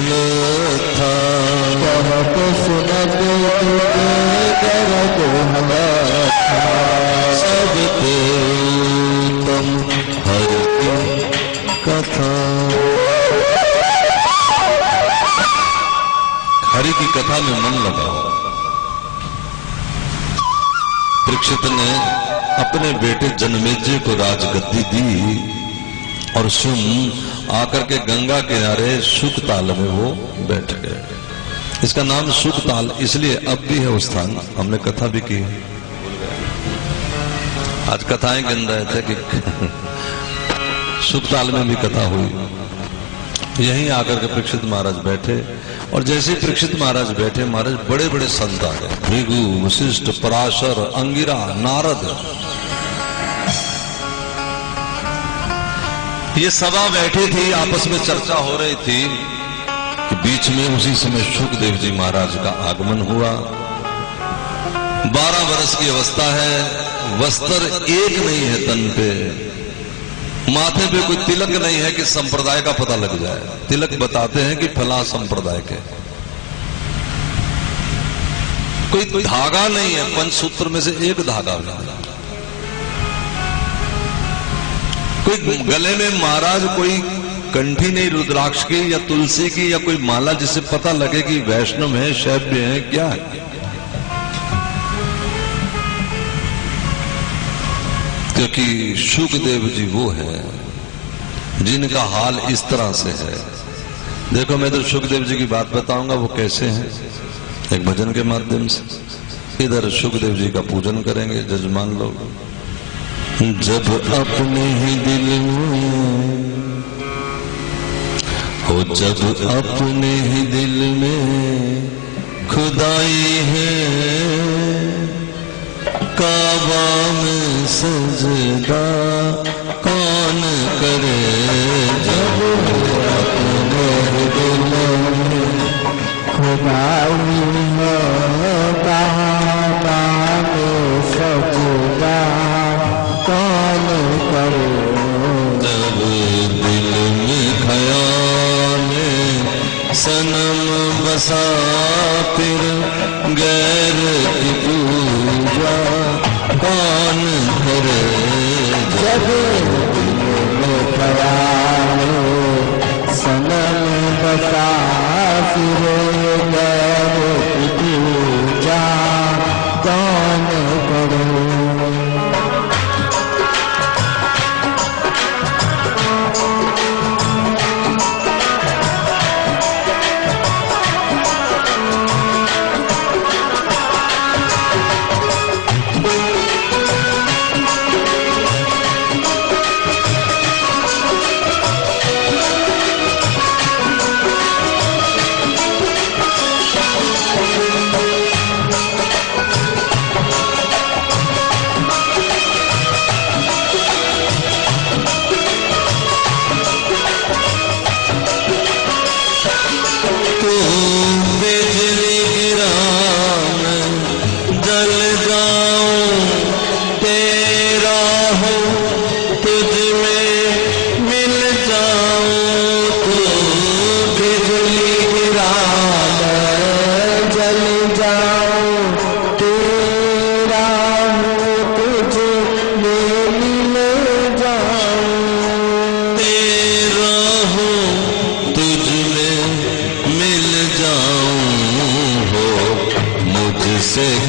दिल था, बहुत सुनत दर्द हवा था, सबके तुम हर की कथा। हरि की कथा में मन लगाओ। परीक्षित ने अपने बेटे जनमेजय को राजगद्दी दी और सुन आकर के गंगा किनारे शुकताल में वो बैठ गए। इसका नाम शुकताल इसलिए अब भी है वो स्थान, हमने कथा भी की है। आज कथाएं गिन रहे थे कि शुकताल में भी कथा हुई। यहीं आकर के परीक्षित महाराज बैठे और जैसे परीक्षित महाराज बैठे, महाराज बड़े बड़े संत आ गए, भृगु, वशिष्ठ, पराशर, अंगिरा, नारद, ये सभा बैठी थी, आपस में चर्चा हो रही थी कि बीच में उसी समय शुकदेव जी महाराज का आगमन हुआ। 12 वर्ष की अवस्था है, वस्त्र एक नहीं है तन पे, माथे पे कोई तिलक नहीं है कि संप्रदाय का पता लग जाए। तिलक बताते हैं कि फला संप्रदाय के, कोई धागा नहीं है, पंचसूत्र में से एक धागा नहीं, कोई गले में महाराज कोई कंठी नहीं रुद्राक्ष की या तुलसी की या कोई माला जिससे पता लगे कि वैष्णव है, शैव्य है, क्या है। क्योंकि शुकदेव जी वो है जिनका हाल इस तरह से है। देखो मैं तो शुकदेव जी की बात बताऊंगा वो कैसे हैं, एक भजन के माध्यम से। इधर शुकदेव जी का पूजन करेंगे जजमान लोग। जब अपने ही दिल में हो, जब अपने ही दिल में खुदाई है, काबा में सजदा कौन करे। जब अपने दिल में खुदाई है, काबा में सजदा कौन करे। जब दिल में ख्याल सनम बसा, फिर गैर की पूजा कौन करे। जब में ख्याल सनम बसा, फिर गैर की पूजा कौन करे।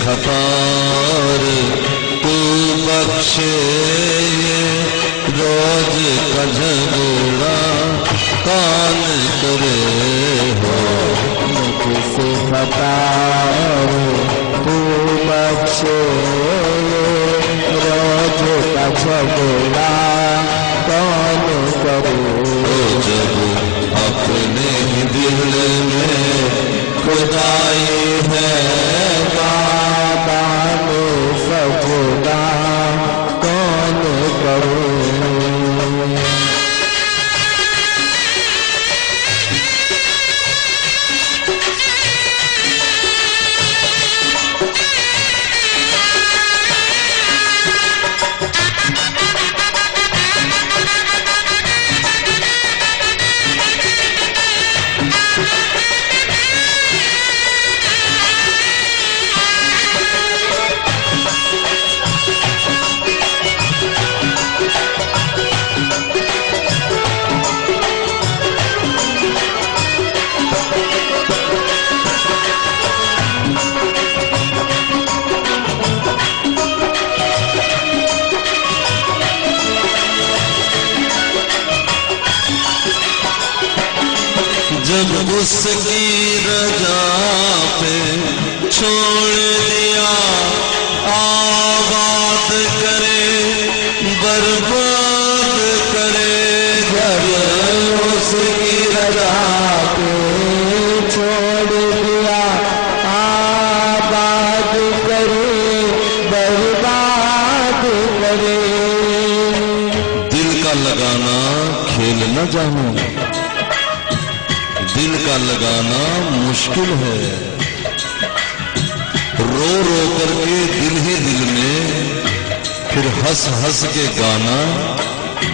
खपार तू बख्शे, रोज का झगड़ा कान करे हो। मुझसे खपार तू बख्शे, रोज का झगड़ा कान करे। जब अपने दिल में खुदाई है, जब उसकी रजा पे छोड़ दिया आबाद करे बर्बाद करे। जब उसकी रजा पे छोड़ दिया आबाद करे बर्बाद करे। दिल का लगाना खेल न जानो, दिल का लगाना मुश्किल है। रो रो करके दिल ही दिल में फिर हंस हंस के गाना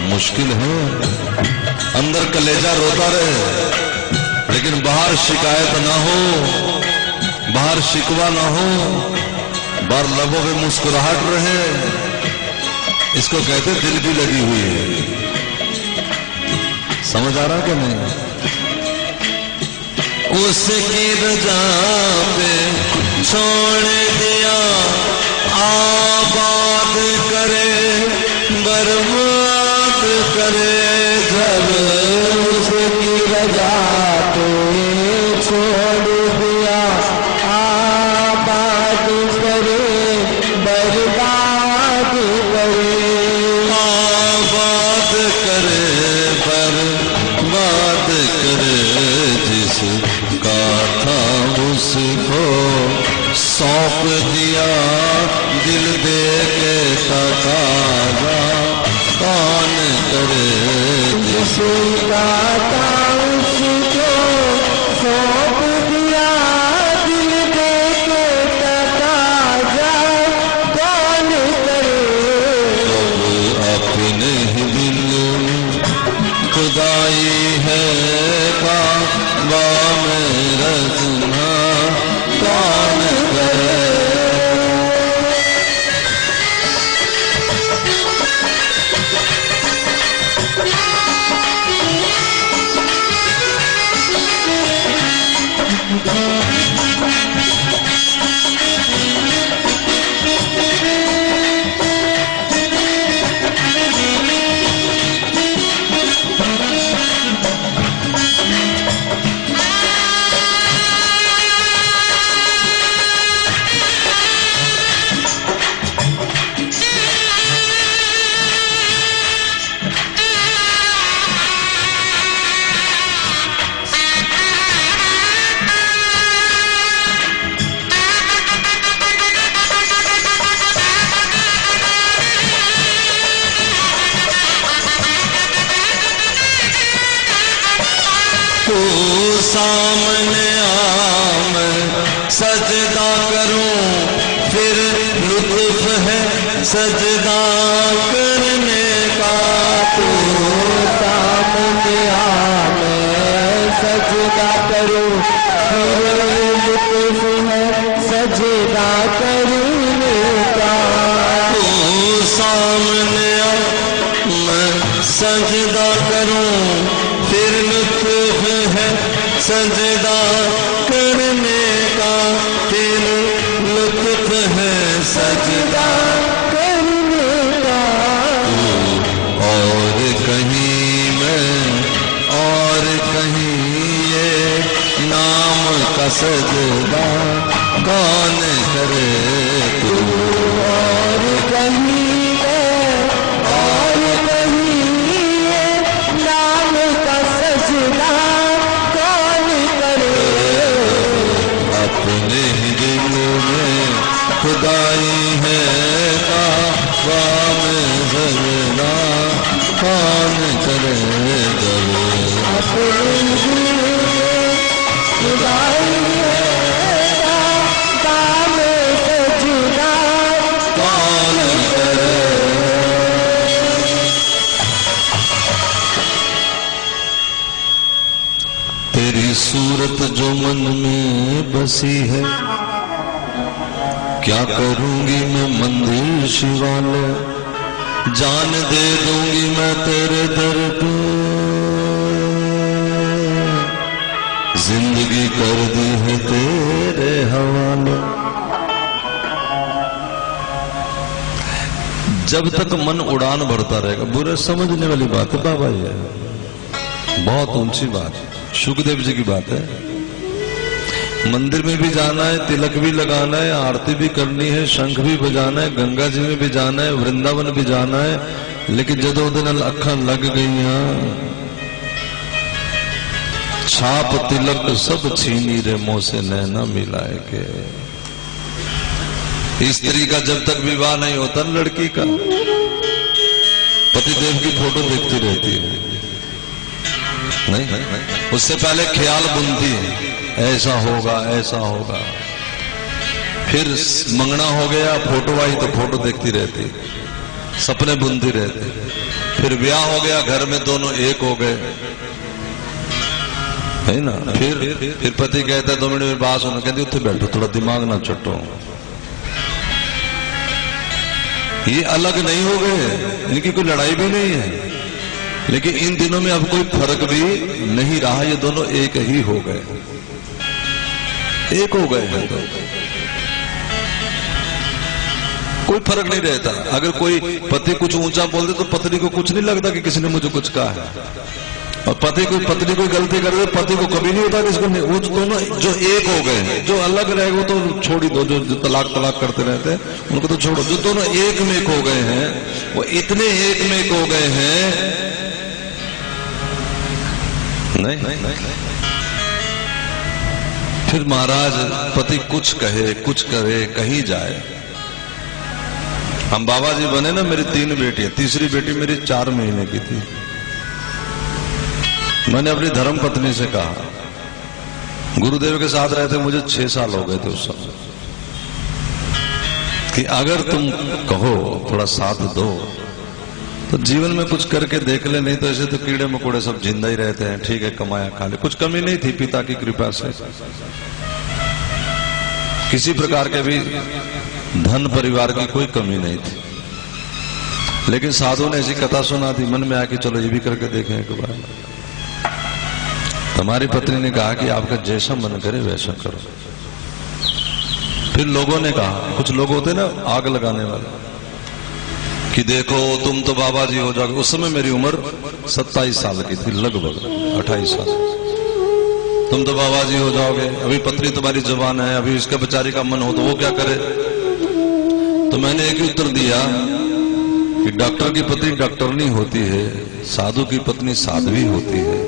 मुश्किल है। अंदर कलेजा रोता रहे लेकिन बाहर शिकायत ना हो, बाहर शिकवा ना हो, बाहर लबों पे मुस्कुराहट रहे। इसको कहते दिल की लगी हुई है। समझ आ रहा क्या नहीं? उसकी रजा पे छोड़ दिया आबाद करे बर्बाद करे। जब उसकी रजा पे छोड़ दिया आबाद करे बर्बाद करे। आबाद करे बर्बाद करे, जिसका था उसको सौंप दिया दिल दे के तकाजा कौन करे। जिसका था उसको सौंप दिया दिल दे के तकाजा कौन करे। अपने ही दिल खुदाई है काबा में रचना कौन करे। तू सामने आ मैं सजदा करूं, फिर लुत्फ है सजदा करने का। तू सामने आ मैं सजदा करूं, फिर लुत्फ है सजदा करने का। तू सामने आ मैं सजदा करूं, फिर लुत्फ है सजदा करने का। फिर लुत्फ है सजदा करने का। और कहीं मैं और कहीं ये नाम का सजदा कौन करे। तू और कहीं है और कहीं ये नाम का सजदा कौन करे। अपने ही दिल में खुदाई है काबा में सजदा कौन करे। जब अपने दिल में खुदाई है काबा में सजदा कौन करे। तेरी सूरत जो मन में बसी है, क्या करूंगी मैं मंदिर शिवालय, जान दे दूंगी मैं तेरे दर पे। जिंदगी कर दी है तेरे हवाले। जब तक मन उड़ान भरता रहेगा, बुरे समझने वाली बात है बाबा, ये बहुत ऊंची बात है। शुकदेव जी की बात है। मंदिर में भी जाना है, तिलक भी लगाना है, आरती भी करनी है, शंख भी बजाना है, गंगा जी में भी जाना है, वृंदावन भी जाना है, लेकिन जदों दिन अखा लग गई छाप तिलक सब छीनी रे मोह से नैना मिलाए के। स्त्री का जब तक विवाह नहीं होता लड़की का पतिदेव की फोटो देखती रहती है, नहीं उससे पहले ख्याल बुनती है ऐसा होगा ऐसा होगा। फिर मंगना हो गया, फोटो आई तो फोटो देखती रहती, सपने बुनती रहती। फिर ब्याह हो गया, घर में दोनों एक हो गए, है ना। फिर पति कहता है 2 मिनट में बात सुनो, कहती उत्थे बैठो थोड़ा दिमाग ना चटो। ये अलग नहीं हो गए, इनकी कोई लड़ाई भी नहीं है, लेकिन इन दिनों में अब कोई फर्क भी नहीं रहा, ये दोनों एक ही हो गए, एक हो गए हैं तो कोई फर्क नहीं रहता। अगर कोई पति कुछ ऊंचा बोल दे तो पत्नी को कुछ नहीं लगता कि किसी ने मुझे कुछ कहा है, और पत्नी कोई गलती कर दे पति को कभी नहीं होता कि इसको नहीं। वो दोनों जो एक हो गए हैं, जो अलग रहे वो तो छोड़ ही दो, जो तलाक करते रहते हैं उनको तो छोड़ो। जो दोनों एक में एक हो गए हैं वो इतने एक में एक हो गए हैं, नहीं फिर महाराज पति कुछ कहे कुछ करे कहीं जाए। हम बाबा जी बने ना, मेरी 3 बेटियां, तीसरी बेटी मेरी 4 महीने की थी। मैंने अपनी धर्म पत्नी से कहा, गुरुदेव के साथ रहते मुझे 6 साल हो गए थे उस समय, कि अगर तुम कहो थोड़ा साथ दो तो जीवन में कुछ करके देख ले, नहीं तो ऐसे तो कीड़े मकोड़े सब जिंदा ही रहते हैं। ठीक है कमाया खा ले, कुछ कमी नहीं थी पिता की कृपा से, किसी प्रकार के भी धन परिवार की कोई कमी नहीं थी। लेकिन साधु ने ऐसी कथा सुना थी, मन में आया कि चलो ये भी करके देखें एक बार। हमारी पत्नी ने कहा कि आपका जैसा मन करे वैसा करो। फिर लोगों ने कहा, कुछ लोग होते ना आग लगाने वाले, कि देखो तुम तो बाबा जी हो जाओगे। उस समय मेरी उम्र 27 साल की थी, लगभग 28 साल। तुम तो बाबा जी हो जाओगे, अभी पत्नी तुम्हारी जवान है, अभी इसका बेचारी का मन हो तो वो क्या करे। तो मैंने एक ही उत्तर दिया कि डॉक्टर की पत्नी डॉक्टर नहीं होती है, साधु की पत्नी साध्वी होती है।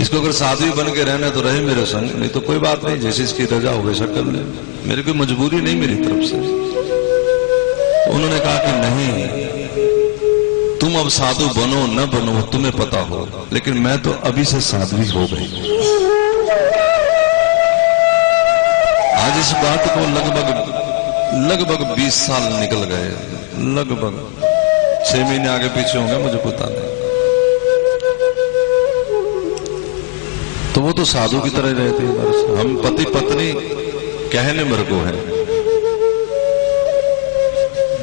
इसको अगर साध्वी बन के रहना तो रहे मेरे संग, नहीं तो कोई बात नहीं, जैसे इसकी रजा हो वैसा कर ले, मेरी कोई मजबूरी नहीं मेरी तरफ से। उन्होंने कहा कि नहीं, तुम अब साधु बनो न बनो तुम्हें पता हो, लेकिन मैं तो अभी से साध्वी हो गई। आज इस बात को लगभग 20 साल निकल गए, लगभग 6 महीने आगे पीछे होंगे मुझे पता नहीं। तो वो तो साधु की तरह रहते हैं, हम पति पत्नी कहने मेरे को है।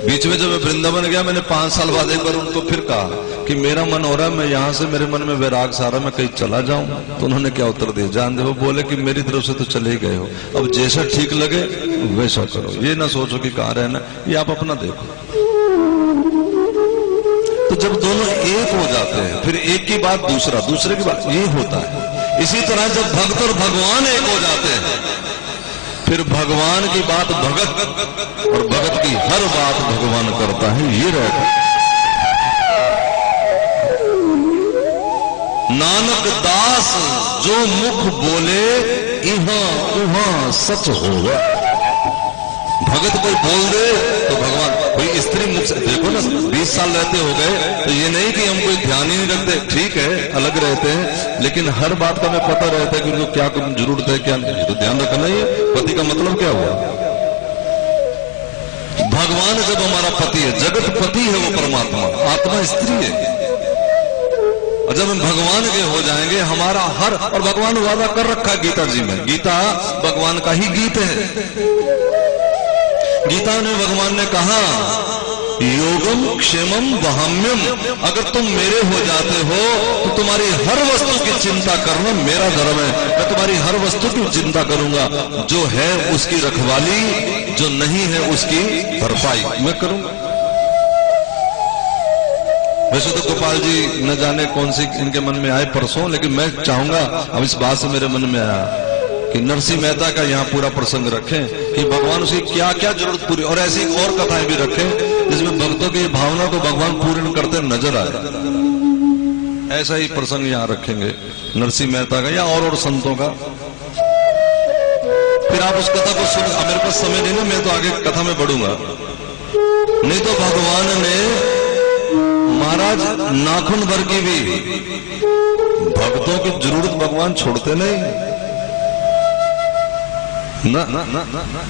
बीच में जब मैं वृंदावन गया, मैंने 5 साल बाद एक बार उनको फिर कहा कि मेरा मन हो रहा है, मैं यहां से मेरे मन में वैराग सारा मैं कहीं चला जाऊं। तो उन्होंने क्या उत्तर दिया जान दे, वो बोले कि मेरी तरफ से तो चले गए हो, अब जैसा ठीक लगे वैसा करो, ये ना सोचो कि कहां रहना, ये आप अपना देखो। तो जब दोनों एक हो जाते हैं, फिर एक की बात दूसरा, दूसरे की बात, ये होता है। इसी तरह जब भक्त और भगवान एक हो जाते हैं, फिर भगवान की बात भगत और भगत की हर बात भगवान करता है, ये रहता है। नानक दास जो मुख बोले इहां उहां सच होगा। भगत कोई बोल दे तो भगवान, कोई स्त्री मुख से, देखो ना 20 साल रहते हो गए तो ये नहीं कि हम कोई ध्यान ही नहीं रखते, ठीक है अलग रहते हैं, लेकिन हर बात का हमें पता रहता है कि उनको क्या जरूरत है क्या नहीं, तो ध्यान रखना ही है। पति का मतलब क्या हुआ, भगवान जब हमारा पति है, जगत पति है वो परमात्मा, आत्मा स्त्री है। और जब हम भगवान के हो जाएंगे, हमारा हर, और भगवान वादा कर रखा है गीता जी में, गीता भगवान का ही गीत है। गीता में भगवान ने कहा योगम क्षेमम वहाम्यम, अगर तुम मेरे हो जाते हो तो तुम्हारी हर वस्तु की चिंता करना मेरा धर्म है। मैं तुम्हारी हर वस्तु की चिंता करूंगा, जो है उसकी रखवाली, जो नहीं है उसकी भरपाई मैं करूंगा। वैसे तो गोपाल जी न जाने कौन सी इनके मन में आए परसों, लेकिन मैं चाहूंगा, अब इस बात से मेरे मन में आया कि नरसिंह मेहता का यहाँ पूरा प्रसंग रखें कि भगवान उसकी क्या क्या जरूरत पूरी, और ऐसी और कथाएं भी रखें जिसमें भक्तों की भावना को भगवान पूर्ण करते नजर आए। ऐसा ही प्रसंग यहाँ रखेंगे नरसिंह मेहता का या और संतों का। फिर आप उस कथा को सुन, मेरे पास समय नहीं ना, मैं तो आगे कथा में बढ़ूंगा। नहीं तो भगवान ने महाराज नाखून भर की भी भक्तों की जरूरत भगवान छोड़ते नहीं, ना ना ना ना ना,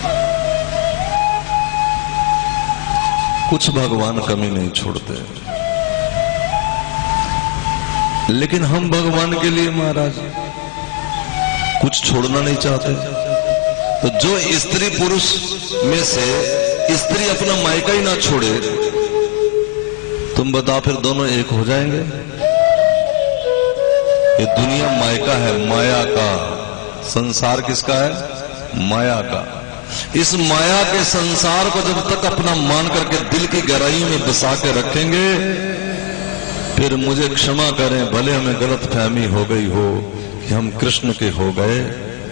कुछ भगवान कमी नहीं छोड़ते। लेकिन हम भगवान के लिए महाराज कुछ छोड़ना नहीं चाहते। तो जो स्त्री पुरुष में से स्त्री अपना मायका ही ना छोड़े, तुम बताओ फिर दोनों एक हो जाएंगे? ये दुनिया मायका है, माया का संसार किसका है? माया का। इस माया के संसार को जब तक अपना मान करके दिल की गहराई में बसा के रखेंगे, फिर मुझे क्षमा करें, भले हमें गलत फहमी हो गई हो कि हम कृष्ण के हो गए,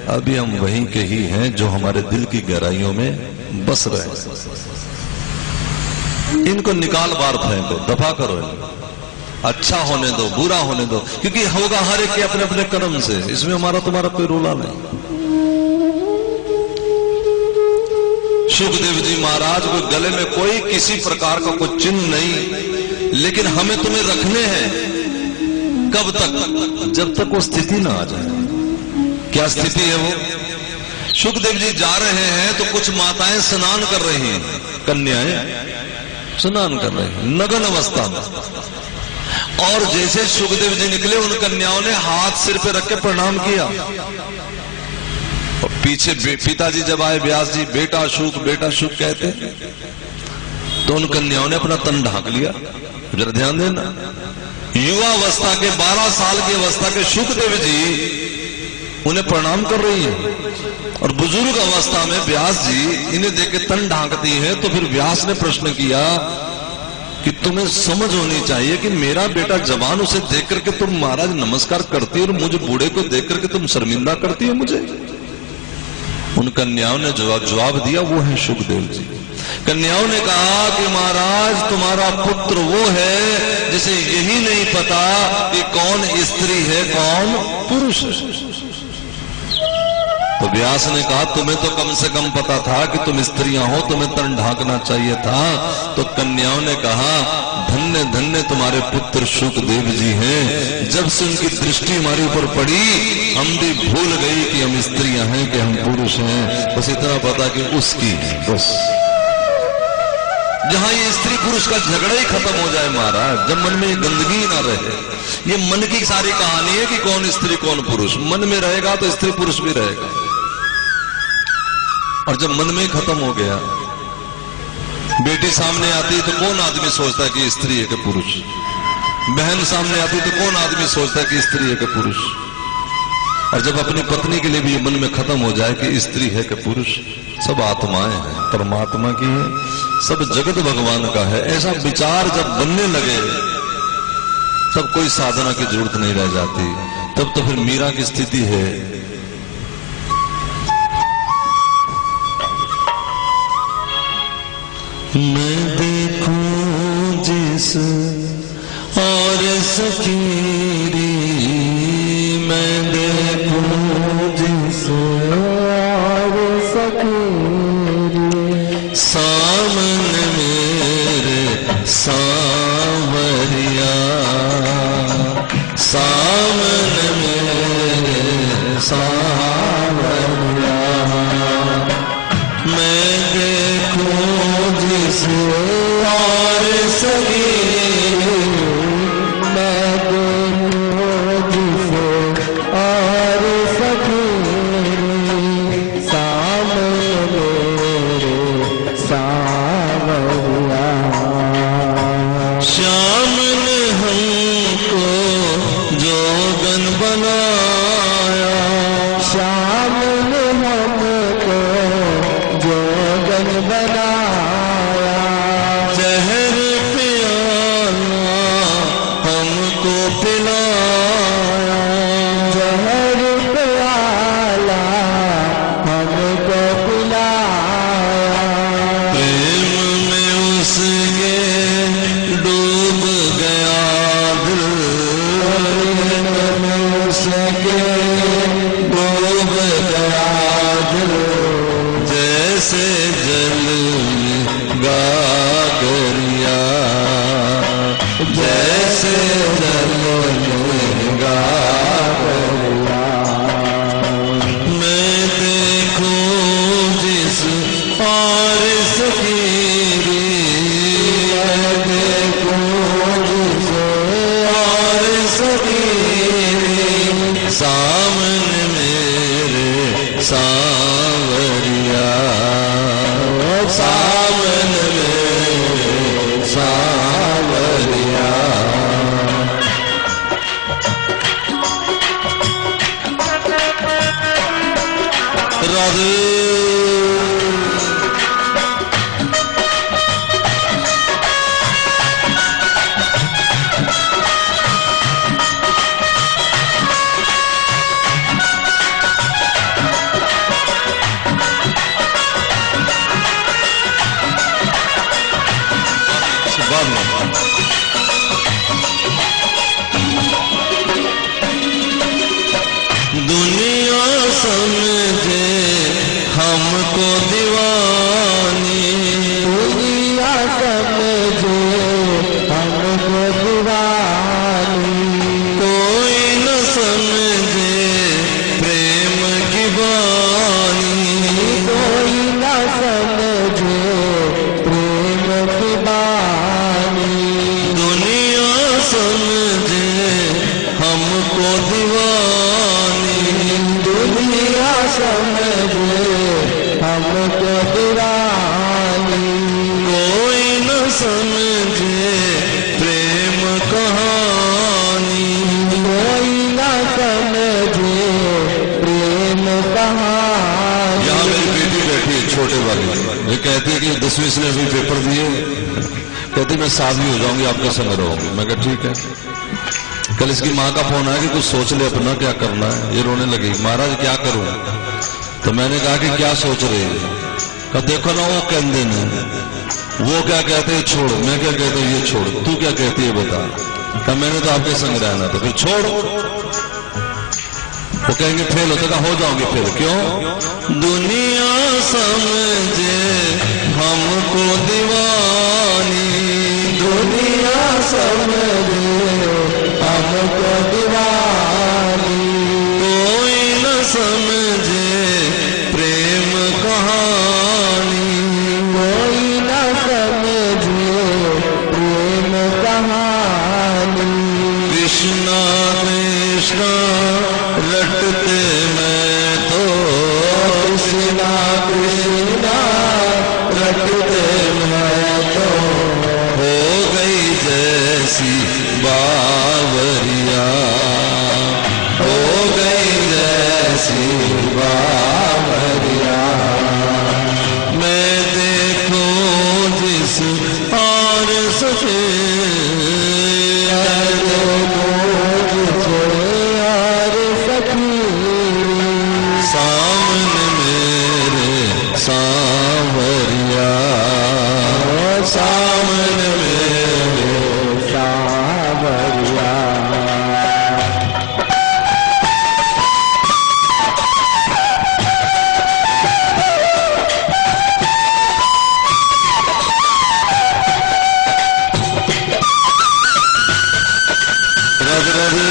अभी हम वहीं के ही हैं जो हमारे दिल की गहराइयों में बस रहे। इनको निकाल बार फेंको, दफा करो, अच्छा होने दो, बुरा होने दो, क्योंकि होगा हर एक के अपने अपने कर्म से, इसमें हमारा तुम्हारा कोई रोला नहीं। सुखदेव जी महाराज को गले में कोई किसी प्रकार का कोई चिन्ह नहीं, लेकिन हमें तुम्हें रखने हैं कब तक? जब तक वो स्थिति ना आ जाए। क्या स्थिति है वो? सुखदेव जी जा रहे हैं तो कुछ माताएं स्नान कर रही हैं, कन्याएं स्नान कर रही हैं नग्न अवस्था में, और जैसे सुखदेव जी निकले उन कन्याओं ने हाथ सिर पे रख के प्रणाम किया, और पीछे पिताजी जब आए व्यास जी, बेटा सुख कहते, तो उन कन्याओं ने अपना तन ढांक लिया। जरा ध्यान देना, युवा अवस्था के 12 साल की अवस्था के सुखदेव जी उन्हें प्रणाम कर रही है, और बुजुर्ग अवस्था में व्यास जी इन्हें देख के तन ढांकती है। तो फिर व्यास ने प्रश्न किया कि तुम्हें समझ होनी चाहिए कि मेरा बेटा जवान, उसे देख करके तुम महाराज नमस्कार करती हो, और मुझे बूढ़े को देख करके तुम शर्मिंदा करती हो मुझे। उन कन्याओं ने जवाब दिया, वो है सुखदेव जी। कन्याओं ने कहा कि महाराज तुम्हारा पुत्र वो है जिसे यही नहीं पता कि कौन स्त्री है कौन पुरुष है। तो व्यास ने कहा तुम्हें तो कम से कम पता था कि तुम स्त्रियां हो, तुम्हें तन ढांकना चाहिए था। तो कन्याओं ने कहा धन्य धन्य तुम्हारे पुत्र सुखदेव जी हैं, जब से उनकी दृष्टि हमारे ऊपर पड़ी हम भी भूल गई कि हम स्त्रियां हैं कि हम पुरुष हैं, बस इतना पता कि उसकी है। बस जहां ये स्त्री पुरुष का झगड़ा ही खत्म हो जाए महाराज, जब मन में ये गंदगी ना रहे, ये मन की सारी कहानी है कि कौन स्त्री कौन पुरुष, मन में रहेगा तो स्त्री पुरुष भी रहेगा। और जब मन में खत्म हो गया, बेटी सामने आती है तो कौन आदमी सोचता है कि स्त्री है कि पुरुष, बहन सामने आती है तो कौन आदमी सोचता है कि स्त्री है कि पुरुष, और जब अपनी पत्नी के लिए भी मन में खत्म हो जाए कि स्त्री है कि पुरुष, सब आत्माएं हैं, परमात्मा की है, सब जगत भगवान का है, ऐसा विचार जब बनने लगे तब कोई साधना की जरूरत नहीं रह जाती। तब तो फिर मीरा की स्थिति है, मैं देखूं जिस और सकीरी, मैं देखूं जिस और सकीरी, सामने मेरे सांवरिया, सामने मेरे सांवरिया, मैं और सकीरी, मैं देखूं जिसे और सकीरी, सामने मेरे सांवरिया। श्याम ने हमको जोगन बनाया, श्याम ने हमको जोगन बनाया, जहर पियाला सांवरिया, सावन में सांवरिया। राधे दुनिया समझे हमको दीवानी, दुनिया समझे हमको दीवानी, कोई न समझे प्रेम की बानी, कोई न समझे प्रेम की बानी। दुनिया समझे हमको दीवानी, दुनिया समझे हमको दीवानी, कोई न समझे प्रेम कहानी। कोई न समझे प्रेम कहानी। यहाँ मेरी बेटी बैठी है छोटे वाली, ये कहती है कि 10वीं से अभी पेपर दिए, कहती मैं शादी हो जाऊंगी आपके संग रहूंगी। मैं कहा ठीक है। कल इसकी माँ का फोन आया कि कुछ सोच ले अपना क्या करना है। ये रोने लगी, महाराज क्या करूं। तो मैंने कहा कि क्या सोच रही है। कहा देखो ना वो कहते ने, वो क्या कहते हैं छोड़, मैं क्या कहता हूँ ये छोड़, तू क्या कहती है बता। कहा मैंने तो आपके संग रहना, तो फिर छोड़। वो कहेंगे फेल होता, कहा हो जाओगे फेल। क्यों? दुनिया समझे हमको दीवानी, दुनिया समझे हमको दीवानी, कोई न समझे प्रेम कहानी। कोई न समझे प्रेम कहानी। कृष्णा कृष्णा रटते मैं तो, कृष्णा कृष्णा रटते मैं तो, हो गई जैसी बावरिया, हो गई जैसी बावरिया। मैं देखूं जिस और सके, सामने मेरे सांवरिया, सामने मेरे सावरिया। राधे राधे।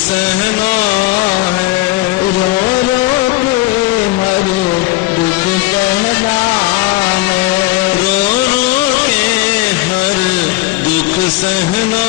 सहना है, रो रो के हर दुख सहना है, रो रो के हर दुख सहना